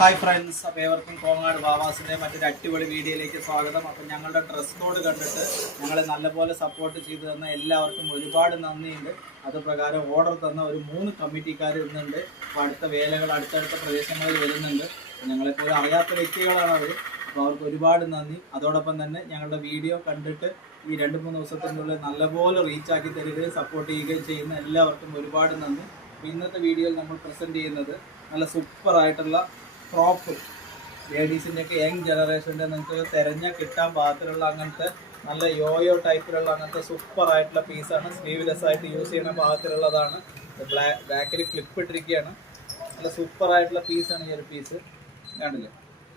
Hi friends, അപ്പോൾ ഏവർക്കും കോങ്ങാട് വാവാസിൻ്റെ മറ്റൊരു അടിപൊളി വീഡിയോയിലേക്ക് സ്വാഗതം. അപ്പം ഞങ്ങളുടെ ഡ്രസ് കോഡ് കണ്ടിട്ട് ഞങ്ങളെ നല്ലപോലെ സപ്പോർട്ട് ചെയ്തു തന്ന എല്ലാവർക്കും ഒരുപാട് നന്ദിയുണ്ട്. അതുപ്രകാരം ഓർഡർ തന്ന ഒരു 3 കമ്മിറ്റിക്കാർ ഇന്നുണ്ട്. അപ്പോൾ അടുത്ത വേലകൾ അടുത്തടുത്ത പ്രദേശങ്ങളിൽ വരുന്നുണ്ട്. ഞങ്ങളെപ്പോലെ അറിയാത്ത വ്യക്തികളാണ് അവർ. അപ്പോൾ അവർക്ക് ഒരുപാട് നന്ദി. അതോടൊപ്പം തന്നെ ഞങ്ങളുടെ വീഡിയോ കണ്ടിട്ട് ഈ 2-3 ദിവസത്തിനുള്ളിൽ നല്ലപോലെ റീച്ചാക്കി തരികയും സപ്പോർട്ട് ചെയ്യുകയും ചെയ്യുന്ന എല്ലാവർക്കും ഒരുപാട് നന്ദി. ഇന്നത്തെ വീഡിയോയിൽ നമ്മൾ പ്രസൻറ്റ് ചെയ്യുന്നത് നല്ല സൂപ്പറായിട്ടുള്ള ക്രോപ്പ് ലേഡീസിൻ്റെ ഒക്കെ യങ് ജനറേഷൻ്റെ നിങ്ങൾക്ക് തിരഞ്ഞാൽ കിട്ടാൻ പാകത്തിലുള്ള അങ്ങനത്തെ നല്ല യോയോ ടൈപ്പിലുള്ള അങ്ങനത്തെ സൂപ്പറായിട്ടുള്ള പീസാണ്. സ്ലീവ്ലെസ് ആയിട്ട് യൂസ് ചെയ്യുന്ന പാകത്തിലുള്ളതാണ്. ബാക്കിൽ ക്ലിപ്പ് ഇട്ടിരിക്കുകയാണ്. നല്ല സൂപ്പറായിട്ടുള്ള പീസാണ് ഈ ഒരു പീസ്. കണ്ടില്ലേ,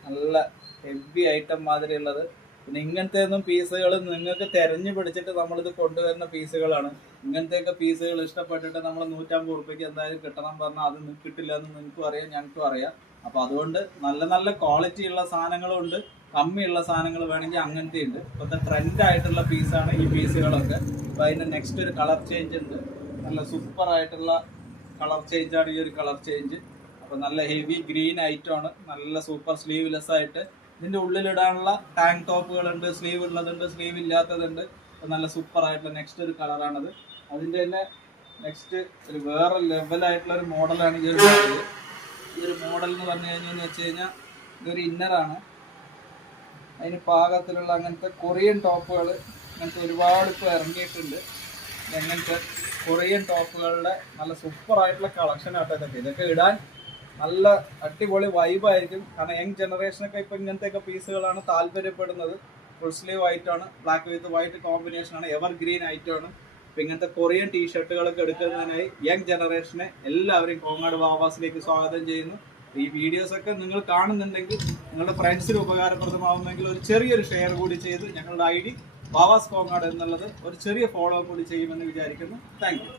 നല്ല ഹെവി ഐറ്റം മാതിരിയുള്ളത്. പിന്നെ ഇങ്ങനത്തെ ഒന്നും പീസുകൾ നിങ്ങൾക്ക് തിരഞ്ഞു പിടിച്ചിട്ട് നമ്മളിത് കൊണ്ടുവരുന്ന പീസുകളാണ്. ഇങ്ങനത്തെയൊക്കെ പീസുകൾ ഇഷ്ടപ്പെട്ടിട്ട് നമ്മൾ 150 രൂപയ്ക്ക് എന്തായാലും കിട്ടണം പറഞ്ഞാൽ അത് കിട്ടില്ല എന്ന് നിങ്ങൾക്കും അറിയാം, ഞങ്ങൾക്കും അറിയാം. അപ്പോൾ അതുകൊണ്ട് നല്ല നല്ല ക്വാളിറ്റി ഉള്ള സാധനങ്ങളും ഉണ്ട്, കമ്മിയുള്ള സാധനങ്ങൾ വേണമെങ്കിൽ അങ്ങനത്തെ ഉണ്ട്. ഇപ്പോഴത്തെ ട്രെൻഡായിട്ടുള്ള പീസാണ് ഈ പീസുകളൊക്കെ. അപ്പോൾ അതിൻ്റെ നെക്സ്റ്റ് ഒരു കളർ ചേഞ്ച് ഉണ്ട്. നല്ല സൂപ്പറായിട്ടുള്ള കളർ ചേഞ്ചാണ് ഈ ഒരു കളർ ചേഞ്ച്. അപ്പോൾ നല്ല ഹെവി ഗ്രീൻ ഐറ്റമാണ്. നല്ല സൂപ്പർ സ്ലീവ്ലെസ് ആയിട്ട് ഇതിൻ്റെ ഉള്ളിലിടാനുള്ള ടാങ്ക് ടോപ്പുകളുണ്ട്, സ്ലീവ് ഉള്ളതുണ്ട്, സ്ലീവ് ഇല്ലാത്തതുണ്ട്. അപ്പോൾ നല്ല സൂപ്പറായിട്ടുള്ള നെക്സ്റ്റ് ഒരു കളറാണത്. അതിൻ്റെ തന്നെ നെക്സ്റ്റ് ഒരു വേറെ ലെവലായിട്ടുള്ള ഒരു മോഡലാണ് ഈ ഒരു മോഡൽ. ഈ ഒരു മോഡൽ എന്ന് പറഞ്ഞു കഴിഞ്ഞെന്ന് വെച്ച് കഴിഞ്ഞാൽ ഇതൊരു ഇന്നറാണ്. അതിന് പാകത്തിലുള്ള അങ്ങനത്തെ കൊറിയൻ ടോപ്പുകൾ അങ്ങനത്തെ ഒരുപാട് ഇപ്പോൾ ഇറങ്ങിയിട്ടുണ്ട്. അങ്ങനത്തെ കൊറിയൻ ടോപ്പുകളുടെ നല്ല സൂപ്പറായിട്ടുള്ള കളക്ഷൻ ആട്ടോ ഇതൊക്കെ. ഇതൊക്കെ ഇടാൻ നല്ല അടിപൊളി വൈബായിരിക്കും. കാരണം യങ് ജനറേഷനൊക്കെ ഇപ്പോൾ ഇങ്ങനത്തെയൊക്കെ പീസുകളാണ് താല്പര്യപ്പെടുന്നത്. ഫുൾ സ്ലീവ് വൈറ്റാണ്, ബ്ലാക്ക് വിത്ത് വൈറ്റ് കോമ്പിനേഷനാണ്, എവർ ഗ്രീൻ ഐറ്റമാണ്. അപ്പം ഇങ്ങനത്തെ കൊറിയൻ ടീഷർട്ടുകളൊക്കെ എടുക്കുന്നതിനായി യങ് ജനറേഷനെ എല്ലാവരെയും കോങ്ങാട് വാവാസിലേക്ക് സ്വാഗതം ചെയ്യുന്നു. ഈ വീഡിയോസൊക്കെ നിങ്ങൾ കാണുന്നുണ്ടെങ്കിൽ നിങ്ങളുടെ ഫ്രണ്ട്സിന് ഉപകാരപ്രദമാവുന്നെങ്കിൽ ഒരു ചെറിയൊരു ഷെയർ കൂടി ചെയ്ത് ഞങ്ങളുടെ ID വാവാസ് കോങ്ങാട് എന്നുള്ളത് ഒരു ചെറിയ ഫോളോ കൂടി ചെയ്യുമെന്ന് വിചാരിക്കുന്നു. Thank you.